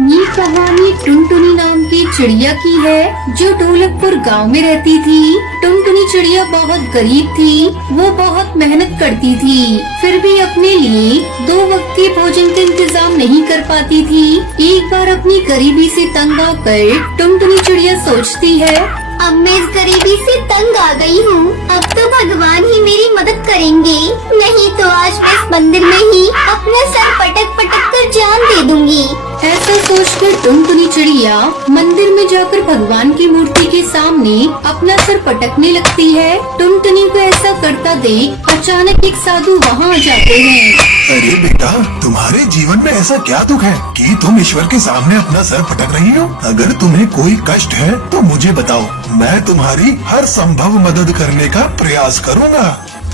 ये कहानी टुनटुनी नाम की चिड़िया की है जो ढोलकपुर गांव में रहती थी। टुनटुनी चिड़िया बहुत गरीब थी। वो बहुत मेहनत करती थी, फिर भी अपने लिए 2 वक्त के भोजन का इंतजाम नहीं कर पाती थी। एक बार अपनी गरीबी से तंग आकर टुनटुनी चिड़िया सोचती है, अब मैं इस गरीबी से तंग आ गई हूँ। अब तो भगवान ही मेरी मदद करेंगे, नहीं तो आज मैं इस मंदिर में ही अपना सर पटक पटक कर जान दे दूंगी। ऐसा सोचकर टुनटुनी चिड़िया मंदिर में जाकर भगवान की मूर्ति के सामने अपना सर पटकने लगती है। टुनटुनी को ऐसा करता देख अचानक एक साधु वहाँ आ जाते हैं। अरे बेटा, तुम्हारे जीवन में ऐसा क्या दुख है कि तुम ईश्वर के सामने अपना सर पटक रही हो? अगर तुम्हें कोई कष्ट है तो मुझे बताओ, मैं तुम्हारी हर संभव मदद करने का प्रयास करूँगा।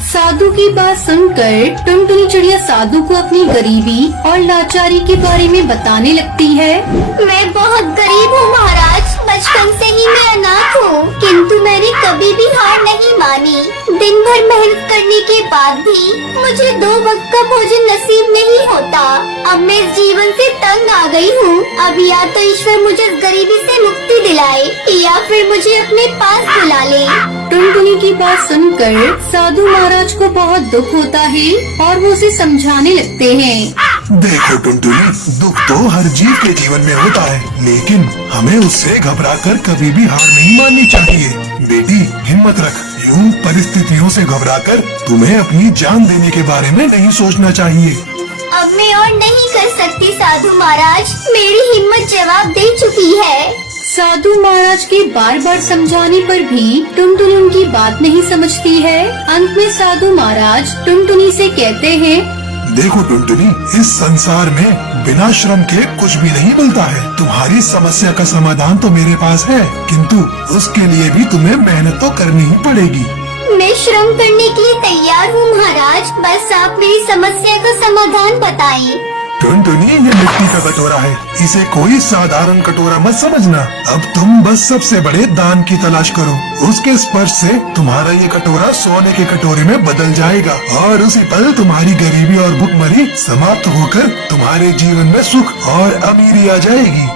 साधु की बात सुनकर टुनटुनी चिड़िया साधु को अपनी गरीबी और लाचारी के बारे में बताने लगती है। मैं बहुत गरीब हूँ महाराज, बचपन से ही मैं अनाथ हूँ, किंतु मैंने कभी भी हार नहीं मानी। दिन भर मेहनत करने के बाद भी मुझे 2 वक्त का भोजन नसीब नहीं होता। अब मैं इस जीवन से तंग आ गई हूँ। अब या तो ईश्वर मुझे गरीबी से मुक्ति दिलाए या फिर मुझे अपने पास बुला ले। टुनटुनी की बात सुनकर साधु महाराज को बहुत दुख होता है और वो उसे समझाने लगते हैं। देखो टुनटुनी, दुख तो हर जीव के जीवन में होता है, लेकिन हमें उससे घबराकर कभी भी हार नहीं माननी चाहिए। बेटी, हिम्मत रख। यूं परिस्थितियों से घबराकर तुम्हें अपनी जान देने के बारे में नहीं सोचना चाहिए। अब मैं और नहीं कर सकती साधु महाराज, मेरी हिम्मत जवाब दे चुकी है। साधु महाराज के बार बार समझाने पर भी टुनटुनी उनकी बात नहीं समझती है। अंत में साधु महाराज टुनटुनी से कहते हैं, देखो टुनटुनी, इस संसार में बिना श्रम के कुछ भी नहीं मिलता है। तुम्हारी समस्या का समाधान तो मेरे पास है, किंतु उसके लिए भी तुम्हें मेहनत तो करनी ही पड़ेगी। मैं श्रम करने के लिए तैयार हूँ महाराज, बस आप मेरी समस्या का समाधान बताएं। टुनटुनी, ये मिट्टी का कटोरा है, इसे कोई साधारण कटोरा मत समझना। अब तुम बस सबसे बड़े दान की तलाश करो, उसके स्पर्श से तुम्हारा ये कटोरा सोने के कटोरे में बदल जाएगा और उसी पल तुम्हारी गरीबी और भुखमरी समाप्त होकर तुम्हारे जीवन में सुख और अमीरी आ जाएगी।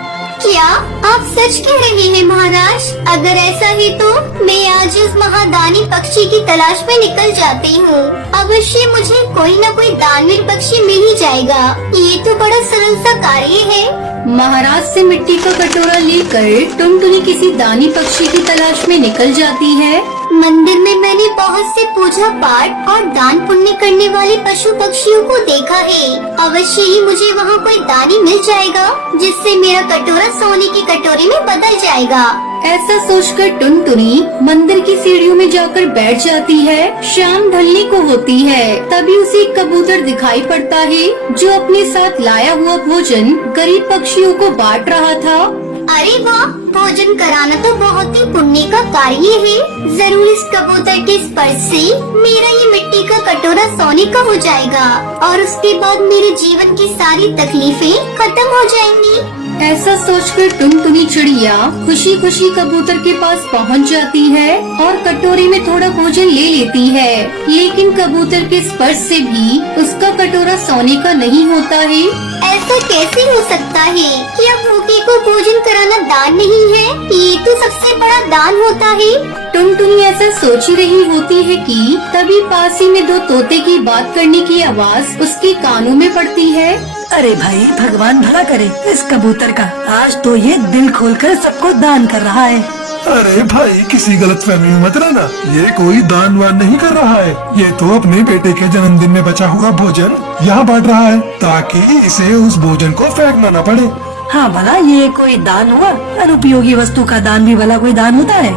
क्या आप सच कह रहे हैं महाराज? अगर ऐसा है तो मैं आज इस महादानी पक्षी की तलाश में निकल जाती हूँ। अवश्य मुझे कोई न कोई दानवीर पक्षी मिल ही जाएगा। ये तो बड़ा सरल सा कार्य है। महाराज से मिट्टी का कटोरा लेकर टुनटुनी किसी दानी पक्षी की तलाश में निकल जाती है। मंदिर में मैंने बहुत से पूजा पाठ और दान पुण्य करने वाले पशु पक्षियों को देखा है। अवश्य ही मुझे वहाँ कोई दानी मिल जाएगा, जिससे मेरा कटोरा सोने के कटोरे में बदल जाएगा। ऐसा सोचकर टुनटुनी मंदिर की सीढ़ियों में जाकर बैठ जाती है। शाम ढलने को होती है, तभी उसे एक कबूतर दिखाई पड़ता है जो अपने साथ लाया हुआ भोजन गरीब पक्षियों को बांट रहा था। अरे वाह, भोजन कराना तो बहुत ही पुण्य का कार्य है। जरूर इस कबूतर के स्पर्श से मेरा ये मिट्टी का कटोरा सोने का हो जाएगा और उसके बाद मेरे जीवन की सारी तकलीफें खत्म हो जाएंगी। ऐसा सोचकर टुनटुनी चिड़िया खुशी खुशी कबूतर के पास पहुंच जाती है और कटोरे में थोड़ा भोजन ले लेती है, लेकिन कबूतर के स्पर्श से भी उसका कटोरा सोने का नहीं होता है। ऐसा कैसे हो सकता है? क्या भूखे को भोजन कराना दान नहीं है? ये तो सबसे बड़ा दान होता है। टुनटुनी ऐसा सोच ही रही होती है कि तभी पास ही में 2 तोते की बात करने की आवाज उसके कानों में पड़ती है। अरे भाई, भगवान भला करे इस कबूतर का, आज तो ये दिल खोलकर सबको दान कर रहा है। अरे भाई, किसी गलतफहमी में मत रहना, ये कोई दान वान नहीं कर रहा है। ये तो अपने बेटे के जन्मदिन में बचा हुआ भोजन यहाँ बांट रहा है, ताकि इसे उस भोजन को फेंकना न पड़े। हाँ भला, ये कोई दान हुआ? अनुपयोगी वस्तु का दान भी भला कोई दान होता है?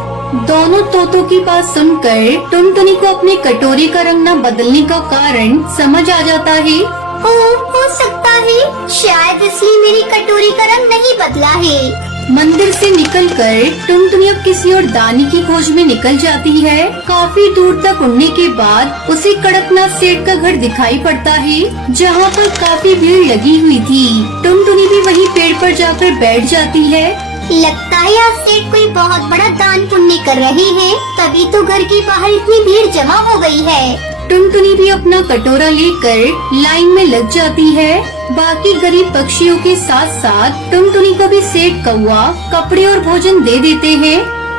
दोनों तोतों की बात सुनकर टुनटुनी को अपने कटोरे का रंग न बदलने का कारण समझ आ जाता है। हो सकता है शायद इसलिए मेरी कटोरी का रंग नहीं बदला है। मंदिर से निकलकर टुनटुनी अब किसी और दानी की खोज में निकल जाती है। काफी दूर तक उड़ने के बाद उसे कड़कनाथ सेठ का घर दिखाई पड़ता है, जहाँ पर काफी भीड़ लगी हुई थी। टुनटुनी भी वही पेड़ पर जाकर बैठ जाती है। लगता है आज सेठ कोई बहुत बड़ा दान पुण्य कर रहे हैं, तभी तो घर के बाहर इतनी भीड़ जमा हो गई है। टुनटुनी भी अपना कटोरा लेकर लाइन में लग जाती है। बाकी गरीब पक्षियों के साथ साथ टुनटुनी को भी सेठ कौआ कपड़े और भोजन दे देते हैं।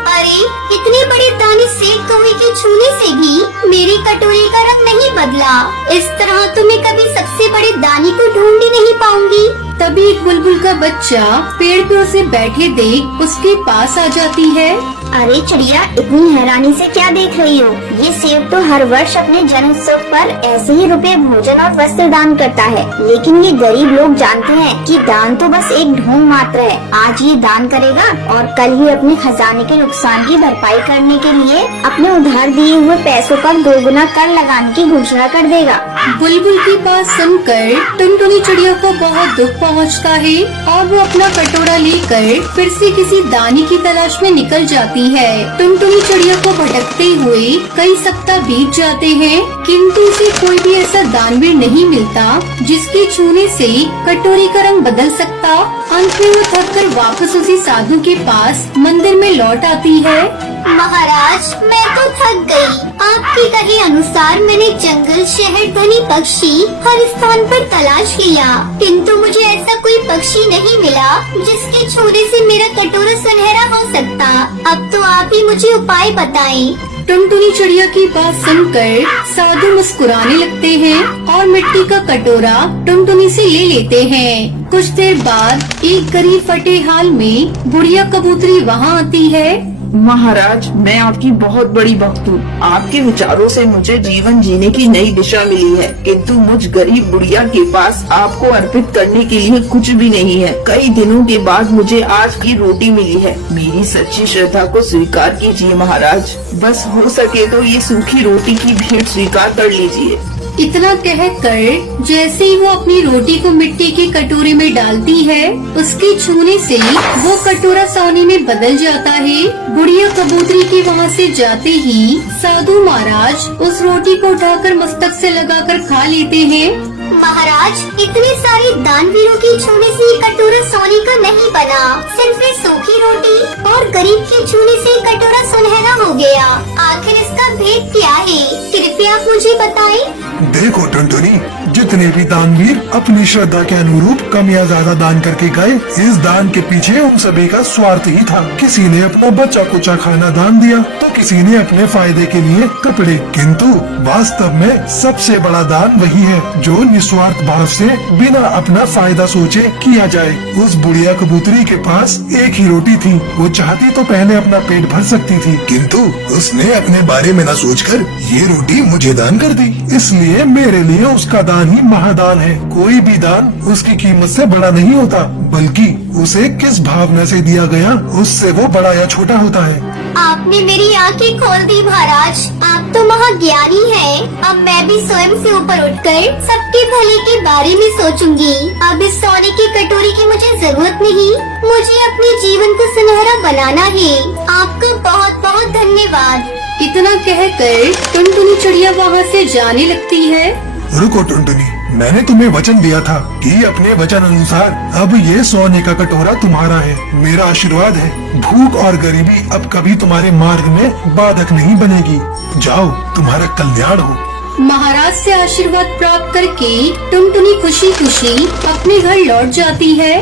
अरे इतने बड़े दाने सेठ कौवे के छूने से भी मेरी कटोरी का रंग नहीं बदला। इस तरह तो मैं कभी सबसे बड़े दाने को ढूंढ ही नहीं पाऊंगी। तभी एक बुलबुल का बच्चा पेड़ पे उसे बैठे देख उसके पास आ जाती है। अरे चिड़िया, इतनी हैरानी से क्या देख रही हो? ये सेब तो हर वर्ष अपने जन्मोत्सव पर ऐसे ही रुपए, भोजन और वस्त्र दान करता है, लेकिन ये गरीब लोग जानते हैं कि दान तो बस एक ढोंग मात्र है। आज ये दान करेगा और कल ही अपने खजाने के नुकसान की भरपाई करने के लिए अपने उधार दिए हुए पैसों पर दोगुना कर लगाने की घोषणा कर देगा। बुलबुल की बात सुनकर टुनटुनी चिड़िया को बहुत दुख पहुंचता है और वो अपना कटोरा लेकर फिर से किसी दाने की तलाश में निकल जाती है। टुनटुनी चिड़िया को भटकते हुए कई सप्ताह बीत जाते हैं, किंतु उसे कोई भी ऐसा दानवीर नहीं मिलता जिसके छूने से कटोरी का रंग बदल सकता। अंत में वो थक कर वापस उसी साधु के पास मंदिर में लौट आती है। महाराज, मैं तो थक गई। आपके कहे अनुसार मैंने जंगल, शहर, धनी पक्षी हर स्थान पर तलाश किया, किंतु मुझे ऐसा कोई पक्षी नहीं मिला जिसके छूने से मेरा कटोरा सुनहरा हो सकता। अब तो आप ही मुझे उपाय बताएं। टुनटुनी चिड़िया की बात सुनकर साधु मुस्कुराने लगते हैं और मिट्टी का कटोरा टुनटुनी से ले लेते हैं। कुछ देर बाद एक गरीब फटे हाल में बुढ़िया कबूतरी वहाँ आती है। महाराज, मैं आपकी बहुत बड़ी भक्त हूँ। आपके विचारों से मुझे जीवन जीने की नई दिशा मिली है, किंतु मुझ गरीब बुढ़िया के पास आपको अर्पित करने के लिए कुछ भी नहीं है। कई दिनों के बाद मुझे आज की रोटी मिली है। मेरी सच्ची श्रद्धा को स्वीकार कीजिए महाराज। बस हो सके तो ये सूखी रोटी की भेंट स्वीकार कर लीजिए। इतना कहकर जैसे ही वो अपनी रोटी को मिट्टी के कटोरे में डालती है, उसके छूने से वो कटोरा सोने में बदल जाता है। बुढ़िया कबूतरी के वहाँ से जाते ही साधु महाराज उस रोटी को उठाकर मस्तक से लगाकर खा लेते हैं। महाराज, इतने सारे दानवीरों के छूने से ये कटोरा सोने का नहीं बना, सिर्फ ये सूखी रोटी और गरीब के छूने से ये कटोरा सुनहरा हो गया। आखिर इसका भेद क्या है? कृपया आप मुझे बताएं। देखो टुनटुनी, जितने भी दानवीर अपनी श्रद्धा के अनुरूप कम या ज्यादा दान करके गए, इस दान के पीछे उन सभी का स्वार्थ ही था। किसी ने अपना बच्चा कुचा खाना दान दिया तो किसी ने अपने फायदे के लिए कपड़े, किंतु वास्तव में सबसे बड़ा दान वही है जो निस्वार्थ भाव से बिना अपना फायदा सोचे किया जाए। उस बुढ़िया कबूतरी के पास एक ही रोटी थी। वो चाहती तो पहले अपना पेट भर सकती थी, किंतु उसने अपने बारे में न सोचकर ये रोटी मुझे दान कर दी। इसलिए मेरे लिए उसका दान ही महादान है। कोई भी दान उसकी कीमत से बड़ा नहीं होता, बल्कि उसे किस भावना से दिया गया उससे वो बड़ा या छोटा होता है। आपने मेरी आंखें खोल दी महाराज। आप तो महाज्ञानी हैं। अब मैं भी स्वयं से ऊपर उठकर सबके भले के बारे में सोचूंगी। अब इस सोने की कटोरी की मुझे जरूरत नहीं, मुझे अपने जीवन को सुनहरा बनाना है। आपका बहुत बहुत धन्यवाद। इतना कहकर टुनटुनी चिड़िया वहाँ से जाने लगती है। रुको टुनटुनी, मैंने तुम्हें वचन दिया था कि अपने वचन अनुसार अब ये सोने का कटोरा तुम्हारा है। मेरा आशीर्वाद है, भूख और गरीबी अब कभी तुम्हारे मार्ग में बाधक नहीं बनेगी। जाओ, तुम्हारा कल्याण हो। महाराज से आशीर्वाद प्राप्त करके टुनटुनी खुशी खुशी अपने घर लौट जाती है।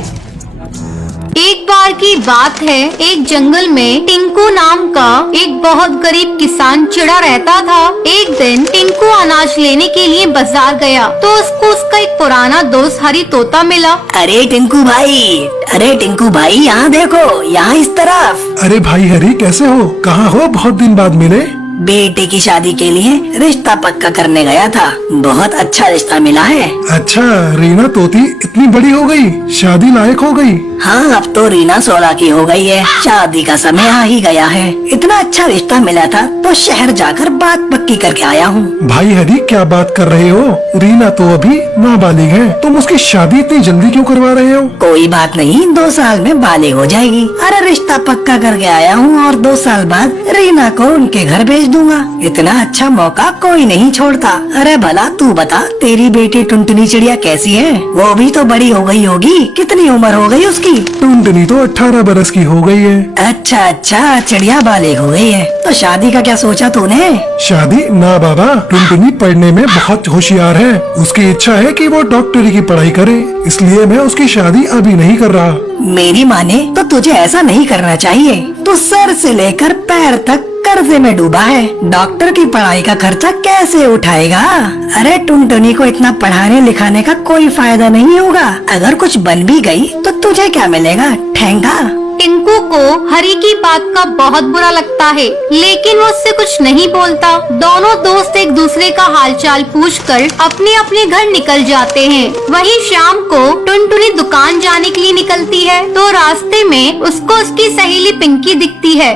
एक बार की बात है, एक जंगल में टिंकू नाम का एक बहुत गरीब किसान चिड़ा रहता था। एक दिन टिंकू अनाज लेने के लिए बाजार गया तो उसको उसका एक पुराना दोस्त हरी तोता मिला। अरे टिंकू भाई, यहाँ देखो, यहाँ इस तरफ। अरे भाई हरी, कैसे हो? कहाँ हो? बहुत दिन बाद मिले। बेटे की शादी के लिए रिश्ता पक्का करने गया था। बहुत अच्छा रिश्ता मिला है। अच्छा, रीना तोती इतनी बड़ी हो गई, शादी लायक हो गई। हाँ, अब तो रीना 16 की हो गई है। शादी का समय आ ही गया है। इतना अच्छा रिश्ता मिला था तो शहर जाकर बात पक्की करके आया हूँ। भाई हरी, क्या बात कर रहे हो? रीना तो अभी नाबालिग है, तुम उसकी शादी इतनी जल्दी क्यों करवा रहे हो? कोई बात नहीं, 2 साल में बालिग हो जाएगी। अरे रिश्ता पक्का करके आया हूँ और 2 साल बाद रीना को उनके घर भेज दूंगा। इतना अच्छा मौका कोई नहीं छोड़ता। अरे भला तू बता, तेरी बेटी टुनटुनी चिड़िया कैसी है? वो भी तो बड़ी हो गई होगी। कितनी उम्र हो गई उसकी? टुनटुनी तो 18 बरस की हो गई है। अच्छा, चिड़िया बालिग हो गई है। तो शादी का क्या सोचा तूने? शादी ना बाबा, टुनटुनी पढ़ने में बहुत होशियार है। उसकी इच्छा है कि वो डॉक्टरी की पढ़ाई करे, इसलिए मैं उसकी शादी अभी नहीं कर रहा। मेरी माने तो तुझे ऐसा नहीं करना चाहिए। तू सर से लेकर पैर तक कर्जे में डूबा है। डॉक्टर की पढ़ाई का खर्चा कैसे उठाएगा? अरे टुनटुनी को इतना पढ़ाने लिखाने का कोई फायदा नहीं होगा। अगर कुछ बन भी गई तो तुझे क्या मिलेगा? ठेंगा। टिंकू को हरी की बात का बहुत बुरा लगता है, लेकिन वो उससे कुछ नहीं बोलता। दोनों दोस्त एक दूसरे का हालचाल पूछकर अपने अपने घर निकल जाते हैं। वहीं शाम को टुनटुनी दुकान जाने के लिए निकलती है तो रास्ते में उसको उसकी सहेली पिंकी दिखती है।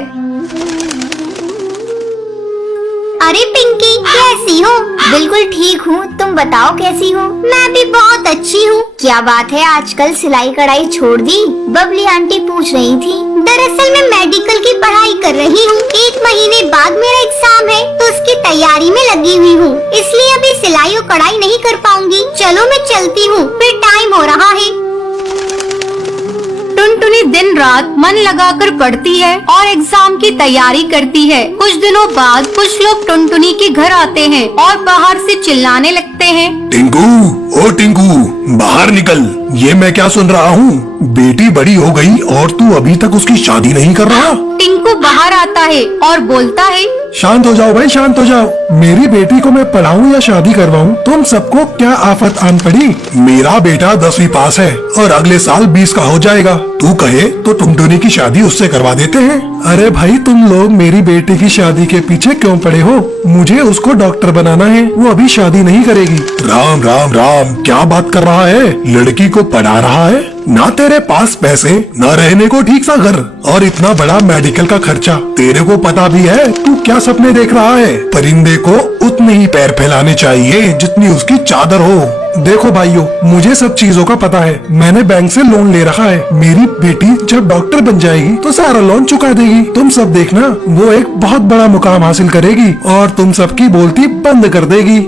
अरे पिंकी, कैसी हो? बिल्कुल ठीक हूँ, तुम बताओ कैसी हो? मैं भी बहुत अच्छी हूँ। क्या बात है, आजकल सिलाई कढ़ाई छोड़ दी? बबली आंटी पूछ रही थी। दरअसल मैं मेडिकल की पढ़ाई कर रही हूँ। 1 महीने बाद मेरा एग्जाम है तो उसकी तैयारी में लगी हुई हूँ, इसलिए अभी सिलाई और कढ़ाई नहीं कर पाऊंगी। चलो मैं चलती हूँ, फिर टाइम हो रहा है। टुनटुनी दिन रात मन लगाकर पढ़ती है और एग्जाम की तैयारी करती है। कुछ दिनों बाद कुछ लोग टुनटुनी के घर आते हैं और बाहर से चिल्लाने लगते हैं। टिंकू, ओ टिंकू, बाहर निकल। ये मैं क्या सुन रहा हूँ? बेटी बड़ी हो गई और तू अभी तक उसकी शादी नहीं कर रहा? टिंकू बाहर आता है और बोलता है, शांत हो जाओ भाई, शांत हो जाओ। मेरी बेटी को मैं पढ़ाऊं या शादी करवाऊं, तुम सबको क्या आफत आन पड़ी? मेरा बेटा 10वीं पास है और अगले साल 20 का हो जाएगा। तू कहे तो टुनटुनी की शादी उससे करवा देते हैं। अरे भाई, तुम लोग मेरी बेटी की शादी के पीछे क्यों पड़े हो? मुझे उसको डॉक्टर बनाना है, वो अभी शादी नहीं करेगी। राम राम राम, क्या बात कर रहा है? लड़की को पढ़ा रहा है? ना तेरे पास पैसे, ना रहने को ठीक सा घर और इतना बड़ा मेडिकल का खर्चा। तेरे को पता भी है तू क्या सपने देख रहा है? परिंदे को उतने ही पैर फैलाने चाहिए जितनी उसकी चादर हो। देखो भाइयों, मुझे सब चीजों का पता है। मैंने बैंक से लोन ले रखा है। मेरी बेटी जब डॉक्टर बन जाएगी तो सारा लोन चुका देगी। तुम सब देखना, वो एक बहुत बड़ा मुकाम हासिल करेगी और तुम सबकी बोलती बंद कर देगी।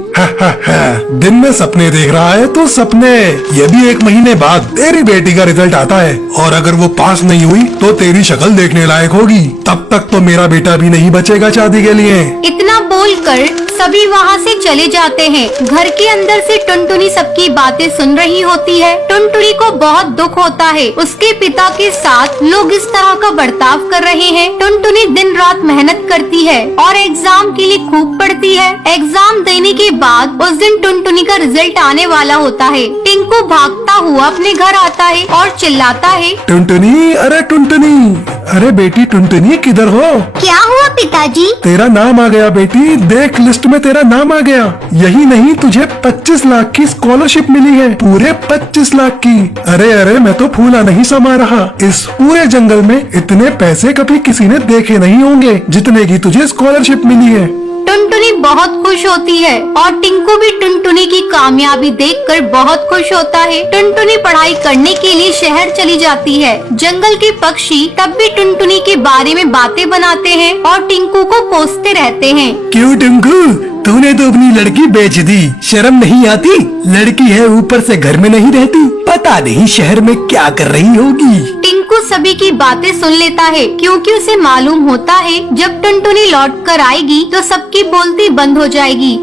दिन में सपने देख रहा है तो सपने। ये भी 1 महीने बाद तेरी बेटी का रिजल्ट आता है और अगर वो पास नहीं हुई तो तेरी शक्ल देखने लायक होगी। तब तक तो मेरा बेटा भी नहीं बचेगा शादी के लिए। इतना बोलकर सभी वहाँ से चले जाते हैं। घर के अंदर से टुनटुनी सबकी बातें सुन रही होती है। टुनटुनी को बहुत दुख होता है, उसके पिता के साथ लोग इस तरह का बर्ताव कर रहे हैं। टुनटुनी दिन रात मेहनत करती है और एग्जाम के लिए खूब पढ़ती है। एग्जाम देने के बाद उस दिन टुनटुनी का रिजल्ट आने वाला होता है। टिंकू भागता हुआ अपने घर आता है और चिल्लाता है, टुनटुनी, अरे टुनटुनी, अरे बेटी टुनटुनी, किधर हो? क्या हुआ पिताजी? तेरा नाम आ गया बेटी, देख लिस्ट में तेरा नाम आ गया। यही नहीं, तुझे 25 लाख की स्कॉलरशिप मिली है, पूरे 25 लाख की। अरे अरे, मैं तो फूला नहीं समा रहा। इस पूरे जंगल में इतने पैसे कभी किसी ने देखे नहीं होंगे जितने की तुझे स्कॉलरशिप मिली है। टुनटुनी बहुत खुश होती है और टिंकू भी टुनटुनी की कामयाबी देखकर बहुत खुश होता है। टुनटुनी पढ़ाई करने के लिए शहर चली जाती है। जंगल के पक्षी तब भी टुनटुनी के बारे में बातें बनाते हैं और टिंकू को कोसते रहते हैं। क्यों टिंकू, तूने तो अपनी लड़की बेच दी, शर्म नहीं आती? लड़की है, ऊपर से घर में नहीं रहती, पता नहीं शहर में क्या कर रही होगी। टिंकू सभी की बातें सुन लेता है क्योंकि उसे मालूम होता है जब टुनटुनी लौट कर आएगी तो सबकी बोलती बंद हो जाएगी।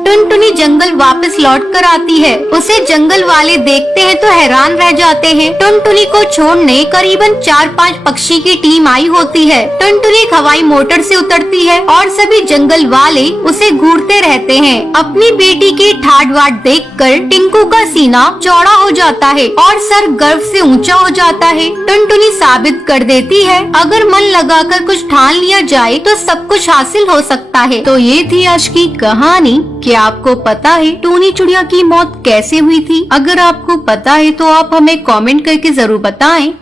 टुनटुनी जंगल वापस लौट कर आती है। उसे जंगल वाले देखते हैं तो हैरान रह जाते हैं। टुनटुनी को छोड़ने करीबन 4-5 पक्षी की टीम आई होती है। टुनटुनी हवाई मोटर से उतरती है और सभी जंगल वाले उसे घूरते रहते हैं। अपनी बेटी की ठाट बाट देखकर टिंकू का सीना चौड़ा हो जाता है और सर गर्व से ऊंचा हो जाता है। टुनटुनी साबित कर देती है अगर मन लगाकर कुछ ठान लिया जाए तो सब कुछ हासिल हो सकता है। तो ये थी आज की कहानी। क्या आपको पता है टूनी चिड़िया की मौत कैसे हुई थी? अगर आपको पता है तो आप हमें कमेंट करके जरूर बताएं।